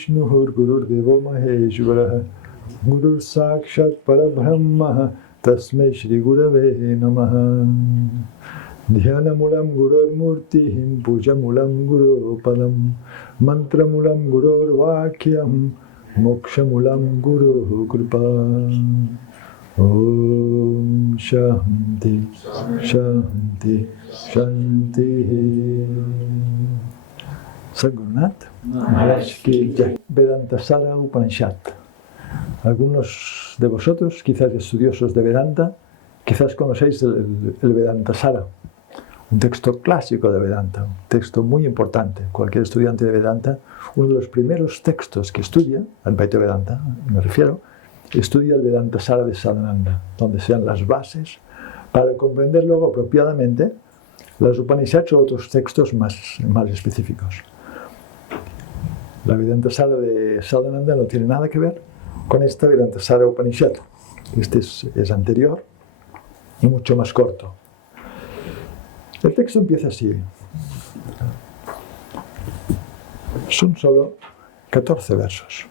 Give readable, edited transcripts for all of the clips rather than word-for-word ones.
Vishnuhur Gururdevo Maheshwara Gurur Sakshat Parabrahma Tasmai Shri Gurave Namaha. Dhyanamulam Gurur Murtihim Pujamulam Guru Padam Mantramulam Gurur Vakyam Mokshamulam Guru Kripa. Om Shanti Shanti Shanti. Sadhgurunath Maharaj Ki Jai. Vedantasara Upanishad. Algunos de vosotros, quizás estudiosos de Vedanta, quizás conocéis el Vedantasara, un texto clásico de Vedanta, un texto muy importante. Cualquier estudiante de Vedanta, uno de los primeros textos que estudia, Advaita Vedanta, me refiero, estudia el Vedantasara de Sadananda, donde sean las bases para comprender luego apropiadamente las Upanishads o otros textos más específicos. La Vedantasara de Sadananda no tiene nada que ver con esta Vedantasara Upanishad. Este es anterior y mucho más corto. El texto empieza así. Son solo 14 versos.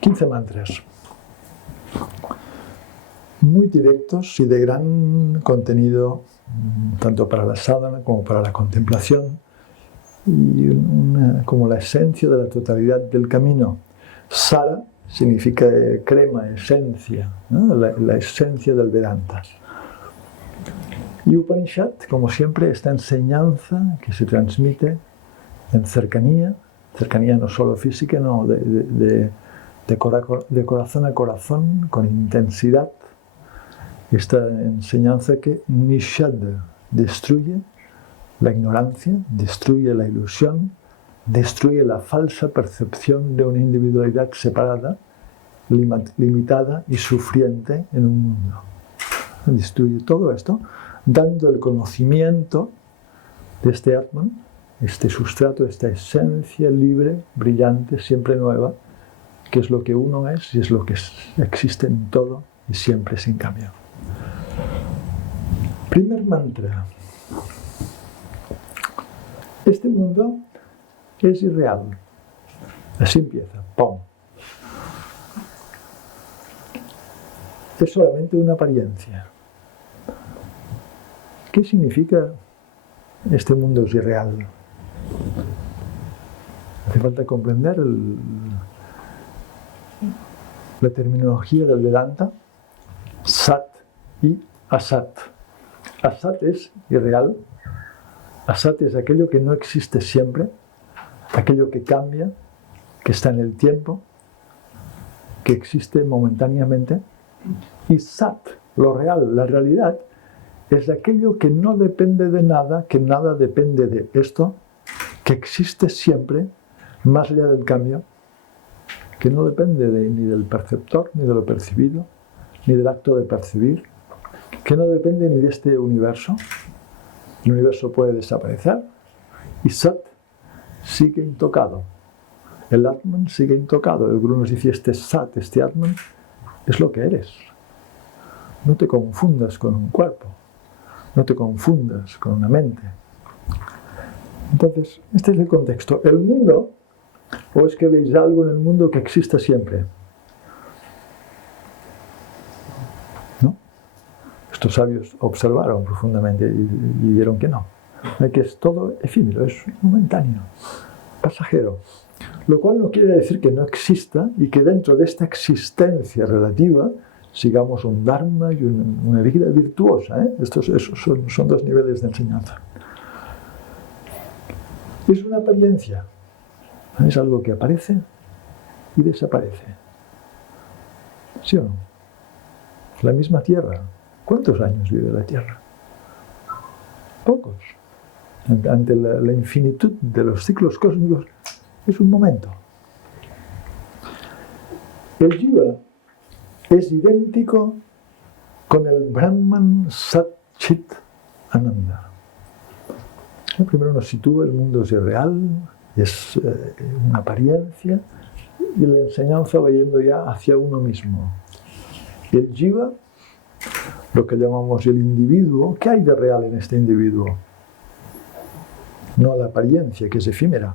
15 mantras. Muy directos y de gran contenido, tanto para la sadhana como para la contemplación, y como la esencia de la totalidad del camino. Sara significa crema, esencia, ¿no? La esencia del Vedanta. Y Upanishad, como siempre, esta enseñanza que se transmite en cercanía no solo física, no, de corazón a corazón, con intensidad. Esta enseñanza que Nishad destruye la ignorancia, destruye la ilusión, destruye la falsa percepción de una individualidad separada, limitada y sufriente en un mundo. Destruye todo esto, dando el conocimiento de este Atman, este sustrato, esta esencia libre, brillante, siempre nueva, que es lo que uno es y es lo que existe en todo y siempre sin cambio. Primer mantra. Este mundo es irreal. Así empieza. ¡Pum! Es solamente una apariencia. ¿Qué significa este mundo es irreal? Hace falta comprender la terminología del Vedanta, Sat y Asat. Asat es irreal. Asat es aquello que no existe siempre, aquello que cambia, que está en el tiempo, que existe momentáneamente. Y Sat, lo real, la realidad, es aquello que no depende de nada, que nada depende de esto, que existe siempre, más allá del cambio, que no depende ni del perceptor, ni de lo percibido, ni del acto de percibir, que no depende ni de este universo. El universo puede desaparecer y Sat sigue intocado. El Atman sigue intocado. El Guru nos dice, este Sat, este Atman, es lo que eres. No te confundas con un cuerpo. No te confundas con una mente. Entonces, este es el contexto. El mundo, o es que veis algo en el mundo que exista siempre. ¿No? Estos sabios observaron profundamente y vieron que no. Que es todo efímero, es momentáneo, pasajero. Lo cual no quiere decir que no exista y que dentro de esta existencia relativa sigamos un dharma y una vida virtuosa. Estos son dos niveles de enseñanza. Es una apariencia. Es algo que aparece y desaparece. ¿Sí o no? La misma Tierra. ¿Cuántos años vive la Tierra? Pocos. Ante la infinitud de los ciclos cósmicos, es un momento. El Jiva es idéntico con el Brahman Sat Chit Ananda. Primero nos sitúa, el mundo es irreal, es una apariencia, y la enseñanza va yendo ya hacia uno mismo. El Jiva, lo que llamamos el individuo, ¿qué hay de real en este individuo? No la apariencia, que es efímera.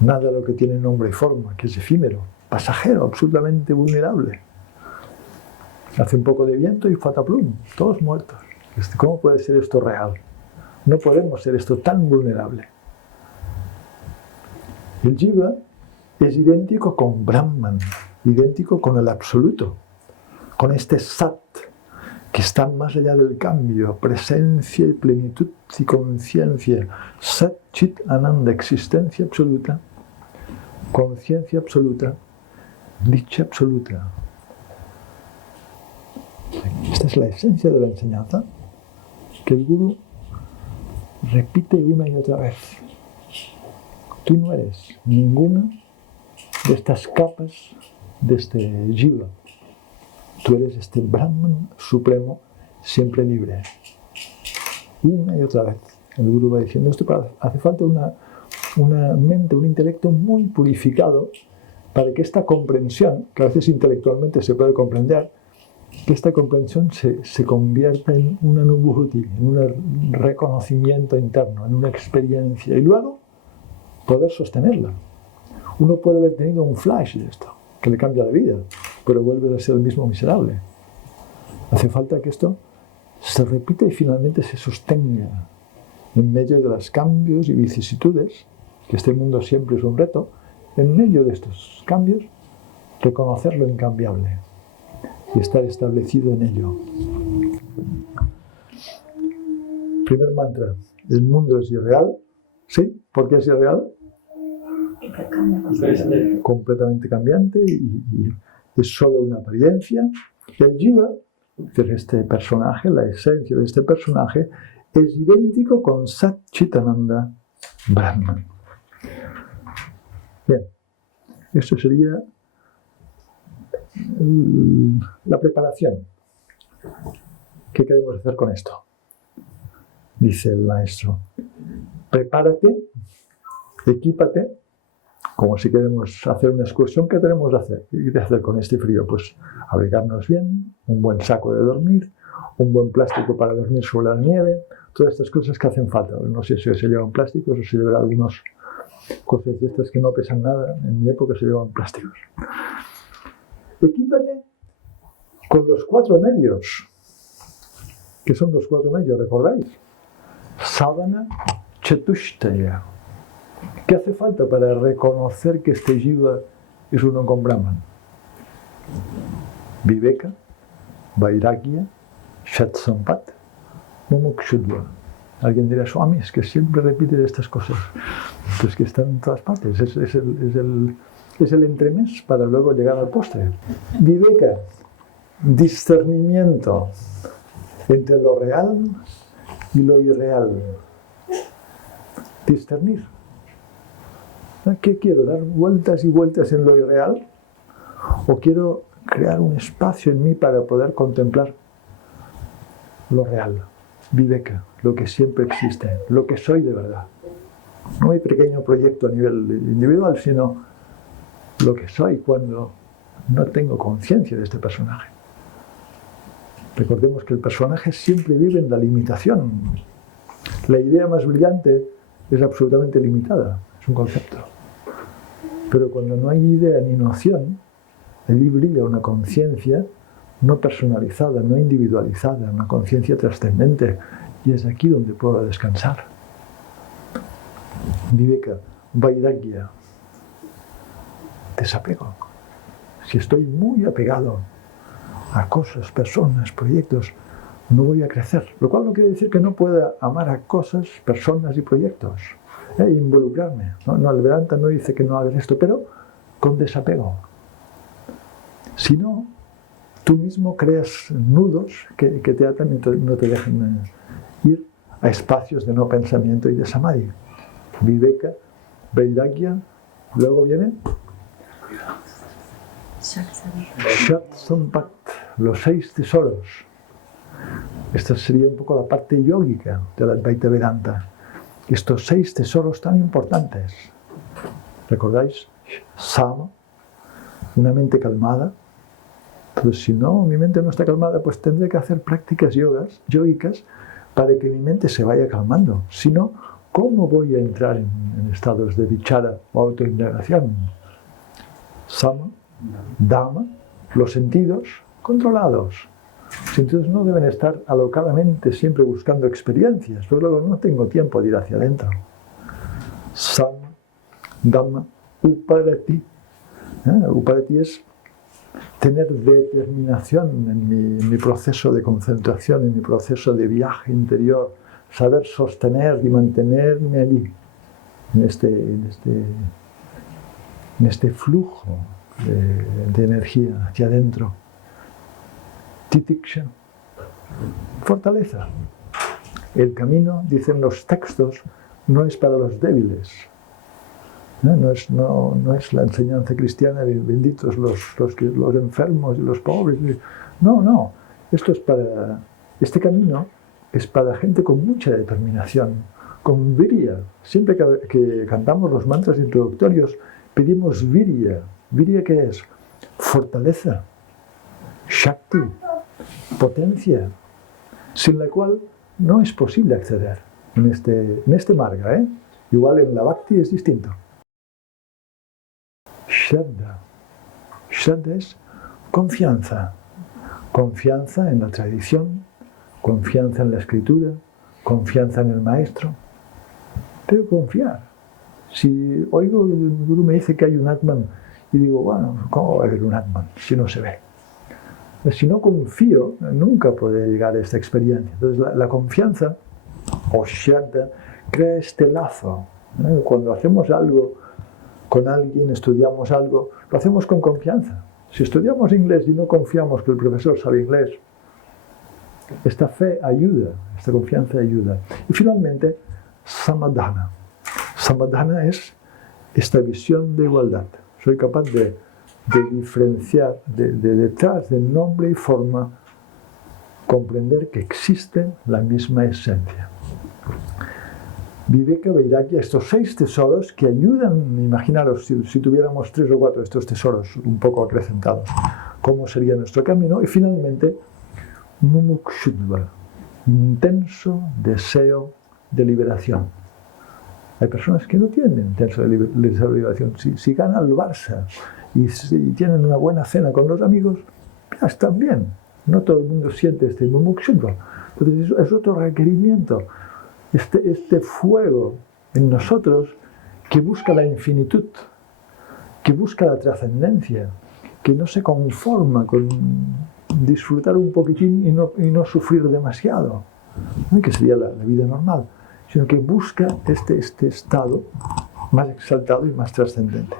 Nada de lo que tiene nombre y forma, que es efímero, pasajero, absolutamente vulnerable. Hace un poco de viento y fataplum, todos muertos. ¿Cómo puede ser esto real? No podemos ser esto tan vulnerable. El Jiva es idéntico con Brahman, idéntico con el absoluto, con este Sat, que está más allá del cambio, presencia y plenitud y conciencia. Sat Chit Ananda, existencia absoluta, conciencia absoluta, dicha absoluta. Esta es la esencia de la enseñanza, que el Guru repite una y otra vez. Tú no eres ninguna de estas capas de este Jiva. Tú eres este Brahman supremo, siempre libre. Una y otra vez. El Guru va diciendo esto, hace falta una mente, un intelecto muy purificado para que esta comprensión, que a veces intelectualmente se puede comprender, que esta comprensión se convierta en una nubhuti, en un reconocimiento interno, en una experiencia, y luego poder sostenerla. Uno puede haber tenido un flash de esto, que le cambia la vida, pero vuelve a ser el mismo miserable. Hace falta que esto se repita y finalmente se sostenga en medio de los cambios y vicisitudes, que este mundo siempre es un reto. En medio de estos cambios, reconocer lo incambiable y estar establecido en ello. Primer mantra: el mundo es irreal. ¿Sí? ¿Por qué es irreal? Completamente cambiante y es solo una apariencia. Y el Jiva, que es este personaje, la esencia de este personaje, es idéntico con Sat Chit Ananda Brahman. Bien, esto sería la preparación. ¿Qué queremos hacer con esto? Dice el maestro: prepárate, equípate, como si queremos hacer una excursión. ¿Qué tenemos que hacer con este frío? Pues abrigarnos bien, un buen saco de dormir, un buen plástico para dormir sobre la nieve, todas estas cosas que hacen falta. No sé si se llevan plásticos o se llevan algunas cosas de estas que no pesan nada. En mi época se llevaban plásticos. Equípate con los 4 medios. ¿Qué son los 4 medios? ¿Recordáis? Sadhana Chatushtaya. ¿Qué hace falta para reconocer que este Jiva es uno con Brahman? Viveka, Vairagya, Shatsampat, Mumukshudva. Alguien dirá: Swami, es que siempre repite estas cosas. Pues que están en todas partes. Es el entremés para luego llegar al postre. Viveka, discernimiento entre lo real y lo irreal. Discernir. ¿Qué quiero? ¿Dar vueltas y vueltas en lo irreal? ¿O quiero crear un espacio en mí para poder contemplar lo real? Viveka, lo que siempre existe, lo que soy de verdad. No mi pequeño proyecto a nivel individual, sino lo que soy cuando no tengo conciencia de este personaje. Recordemos que el personaje siempre vive en la limitación. La idea más brillante es absolutamente limitada, es un concepto. Pero cuando no hay idea ni noción, allí brilla una conciencia no personalizada, no individualizada, una conciencia trascendente, y es aquí donde puedo descansar. Viveka, Vairagya, desapego. Si estoy muy apegado a cosas, personas, proyectos, no voy a crecer. Lo cual no quiere decir que no pueda amar a cosas, personas y proyectos. Involucrarme. No, el Vedanta no dice que no hagas esto, pero con desapego. Si no, tú mismo creas nudos que te atan y no te dejan ir a espacios de no pensamiento y de samadhi. Viveka, Vairagya, luego viene Shat Sampat, los 6 tesoros. Esta sería un poco la parte yógica de la Advaita Vedanta. Estos 6 tesoros tan importantes. ¿Recordáis? Sama, una mente calmada. Entonces, si no, mi mente no está calmada, pues tendré que hacer prácticas yógicas para que mi mente se vaya calmando. Si no, ¿cómo voy a entrar en estados de vichara o autoindagación? Sama, dhamma, los sentidos controlados. Los sentidos no deben estar alocadamente siempre buscando experiencias, pero luego no tengo tiempo de ir hacia adentro. Sama, dhamma, uparati. Uparati es tener determinación en mi proceso de concentración, en mi proceso de viaje interior, saber sostener y mantenerme allí, en este flujo de energía hacia adentro. Titiksha, fortaleza. El camino, dicen los textos, no es para los débiles. No es la enseñanza cristiana de benditos los enfermos y los pobres. No. Este camino es para gente con mucha determinación, con virya. Siempre que cantamos los mantras introductorios, pedimos virya. ¿Virya qué es? Fortaleza, shakti, potencia, sin la cual no es posible acceder en este marga. Igual en la bhakti es distinto. Shraddha. Shraddha es confianza. Confianza en la tradición, confianza en la escritura, confianza en el maestro. Tengo que confiar. Si oigo que el gurú me dice que hay un Atman y digo, bueno, ¿cómo va a haber un Atman si no se ve? Si no confío, nunca podré llegar a esta experiencia. Entonces la confianza, o Shraddha, crea este lazo. Cuando hacemos algo con alguien, estudiamos algo, lo hacemos con confianza. Si estudiamos inglés y no confiamos que el profesor sabe inglés, esta fe ayuda, esta confianza ayuda. Y finalmente, samadhana. Samadhana es esta visión de igualdad. Soy capaz de diferenciar detrás de nombre y forma, comprender que existe la misma esencia. Viveka, Vairagya, estos 6 tesoros que ayudan, imaginaros si tuviéramos 3 o 4 de estos tesoros un poco acrecentados, cómo sería nuestro camino. Y finalmente, mumukshutva, intenso deseo de liberación. Hay personas que no tienen intenso deseo de liberación. Si gana el Barça y tienen una buena cena con los amigos, ya están bien. No todo el mundo siente este mumukshutva. Entonces es otro requerimiento. Este fuego en nosotros que busca la infinitud, que busca la trascendencia, que no se conforma con disfrutar un poquitín y no sufrir demasiado, ¿no? Que sería la vida normal, sino que busca este estado más exaltado y más trascendente.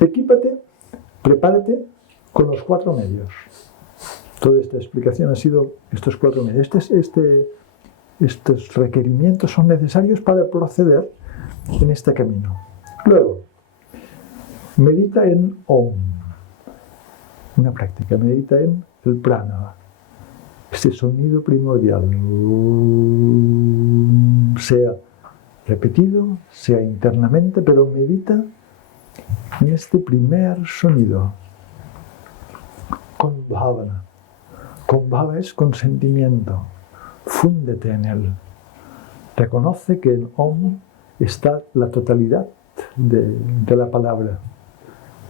Equípate, prepárate con los 4 medios. Toda esta explicación ha sido estos 4 medios. Estos requerimientos son necesarios para proceder en este camino. Luego, medita en Om. Una práctica, medita en el prana. Este sonido primordial, sea repetido, sea internamente, pero medita en este primer sonido, con bhavana. Con bhava es consentimiento. Fúndete en él. Reconoce que en Om está la totalidad de la palabra,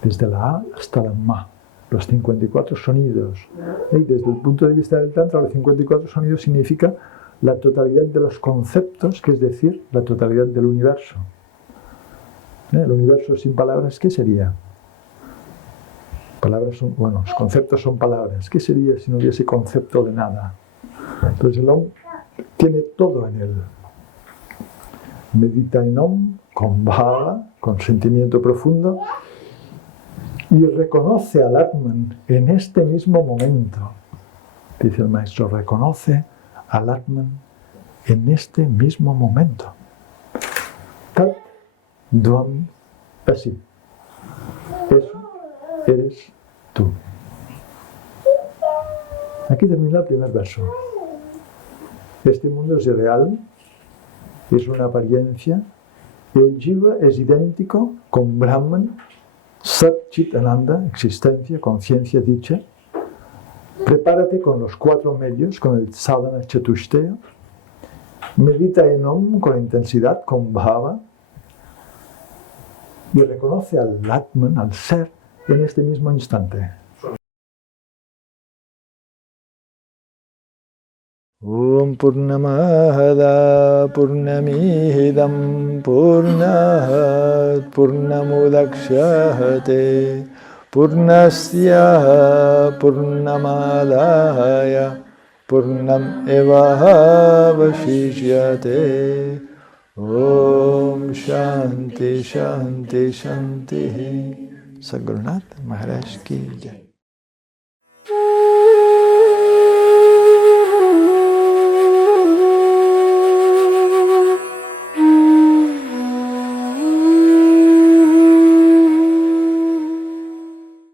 desde la A hasta la Ma, los 54 sonidos. Y desde el punto de vista del Tantra, los 54 sonidos significa la totalidad de los conceptos, que es decir, la totalidad del universo. El universo sin palabras, ¿qué sería? Los conceptos son palabras. ¿Qué sería si no hubiese concepto de nada? Entonces el Om tiene todo en él. Medita en Om con bhava, con sentimiento profundo, y reconoce al Atman en este mismo momento. Dice el maestro, reconoce al Atman en este mismo momento. Tat Dvam Asi. Eso eres tú. Aquí termina el primer verso. Este mundo es irreal, es una apariencia. El Jiva es idéntico con Brahman, Sat Chit Ananda, existencia, conciencia, dicha. Prepárate con los 4 medios, con el sadhana chatushtaya. Medita en Om con intensidad, con bhava. Y reconoce al Atman, al ser, en este mismo instante. Om Purnamahada Purnamihidam Purnahat Purnamudakshate Purnasya Purnamadaya Purnam Evavashishyate. Om Shanti Shanti Shanti. Sadhguru Nath Maharaj Ki Jai.